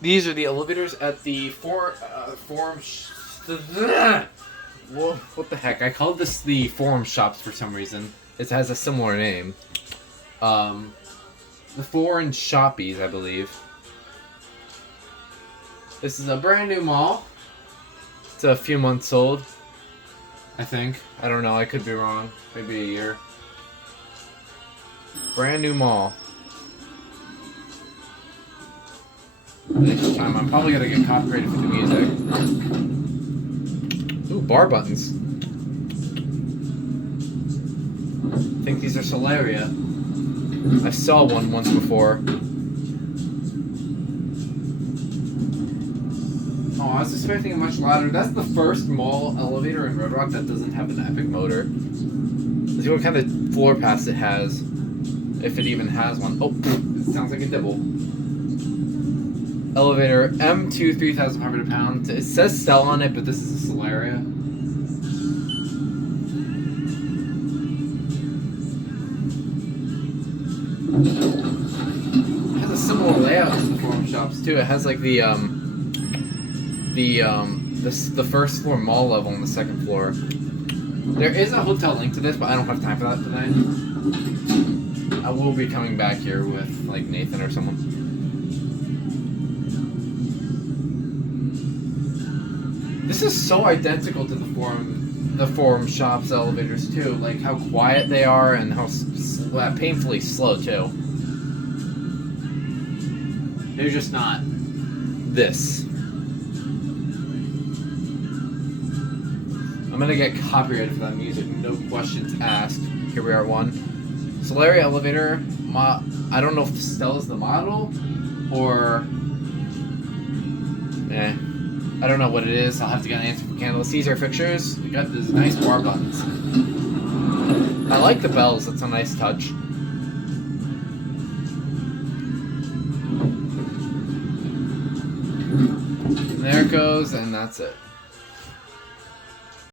These are the elevators at the forum. Well, what the heck? I called this the forum shops for some reason. It has a similar name. The foreign shoppies, I believe. This is a brand new mall. It's a few months old, I think. I don't know. I could be wrong. Maybe a year. Brand new mall. Next time, I'm probably gonna get copyrighted for the music. Ooh, bar buttons. I think these are Solaria. I saw one once before. Oh, I was expecting it much louder. That's the first mall elevator in Red Rock that doesn't have an epic motor. Let's see what kind of floor pass it has. If it even has one. Oh, it sounds like a dibble. Elevator M2 3,500 pounds. It says Stella on it, but this is a Solaria. It has a similar layout to the forum shops too. It has like the first floor mall level on the second floor. There is a hotel link to this, but I don't have time for that tonight. I will be coming back here with like Nathan or someone. This is so identical to the forum shops elevators too. Like how quiet they are and how painfully slow too. They're just not this. I'm gonna get copyrighted for that music. No questions asked. Here we are at one. Solaria elevator. I don't know if Stella's the model or. I don't know what it is. I'll have to get an answer from Candles. These are fixtures. We got these nice bar buttons. I like the bells. That's a nice touch. And there it goes, and that's it.